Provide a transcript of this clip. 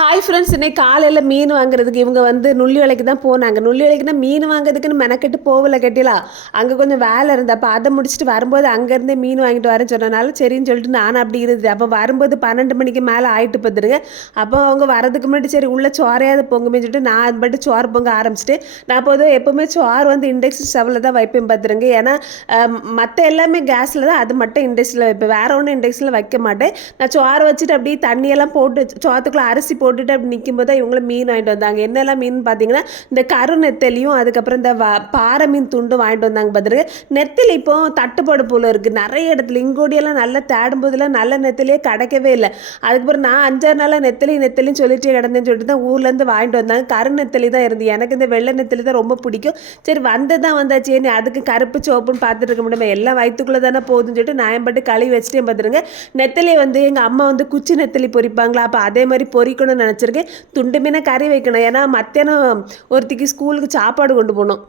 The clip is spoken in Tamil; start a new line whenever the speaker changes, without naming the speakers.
ஹாய் ஃப்ரெண்ட்ஸ் இன்னைக்கு காலையில் மீன் வாங்குறதுக்கு இவங்க வந்து நுள்ளி விலைக்கு தான் போனாங்க. நுள்ளி விலைக்குனா மீன் வாங்குறதுக்குன்னு மெனக்கெட்டு போகல கட்டிலா. அங்கே கொஞ்சம் வேலை இருந்தது. அப்போ அதை முடிச்சுட்டு வரும்போது அங்கேருந்தே மீன் வாங்கிட்டு வரேன்னு சொன்னனால சரின்னு சொல்லிட்டு நானும் அப்படி இருந்தது. அப்போ வரும்போது பன்னெண்டு மணிக்கு மேலே ஆயிட்டு பார்த்துருங்க அப்போ அவங்க வரதுக்கு முன்னாடி சரி உள்ள சோறையாவது பொங்குமே சொல்லிட்டு நான் பட்டு சோறு பொங்க ஆரம்பிச்சிட்டு நான் பொதுவாக எப்போவுமே சோறு வந்து இண்டக்ஷன் ஸ்டவ்வில் தான் வைப்பேன் பார்த்துருங்க ஏன்னா மற்ற எல்லாமே கேஸில் தான் அது மட்டும் இண்டக்ஷனில் வைப்பேன். வேற ஒன்றும் இண்டக்ஷனில் வைக்க மாட்டேன். நான் சோறு வச்சுட்டு அப்படியே தண்ணியெல்லாம் போட்டு சோத்துக்குள்ளே அரிசி போட்டு போட்டுட்டு அப்படி நிற்கும் போது இவங்களும் மீன் வாங்கிட்டு வந்தாங்க. என்னெல்லாம் மீன் பார்த்தீங்கன்னா இந்த கரு நெத்தலியும் அதுக்கப்புறம் இந்த வ பாறை மீன் துண்டும் வாங்கிட்டு வந்தாங்க பார்த்துருக்கு. நெத்தலி இப்போ தட்டுப்பாடு போல் இருக்குது நிறைய இடத்துல இங்கோடியெல்லாம் நல்லா தேடும் போதெல்லாம் நல்ல நெத்தலியே கிடைக்கவே இல்லை. அதுக்கப்புறம் நான் அஞ்சாறு நாளாக நெத்தலி நெத்தலின்னு சொல்லிட்டு கிடந்தேன்னு சொல்லிட்டு தான் ஊர்லேருந்து வாங்கிட்டு வந்தாங்க. கரு நெத்தலி தான் இருந்து. எனக்கு இந்த வெள்ளை நெத்தலி தான் ரொம்ப பிடிக்கும். சரி வந்து தான் வந்தாச்சு. நீ அதுக்கு கருப்பு சோப்புன்னு பார்த்துட்டு இருக்க முடியுமா? எல்லாம் வயிற்றுக்குள்ளே தானே போகுதுன்னு சொல்லிட்டு நான் பட்டு கழுவி வச்சுட்டே பார்த்துருங்க. நெத்தலியை வந்து எங்கள் அம்மா வந்து குச்சி நெத்தலி பொரிப்பாங்களா? அப்போ அதே மாதிரி பொரிக்கணும்னு நினச்சிருக்கேன். துண்டு மீனை கறி வைக்கணும். ஏன்னா மத்தியானம் ஒருத்திக்கு ஸ்கூலுக்கு சாப்பாடு கொண்டு போகணும்.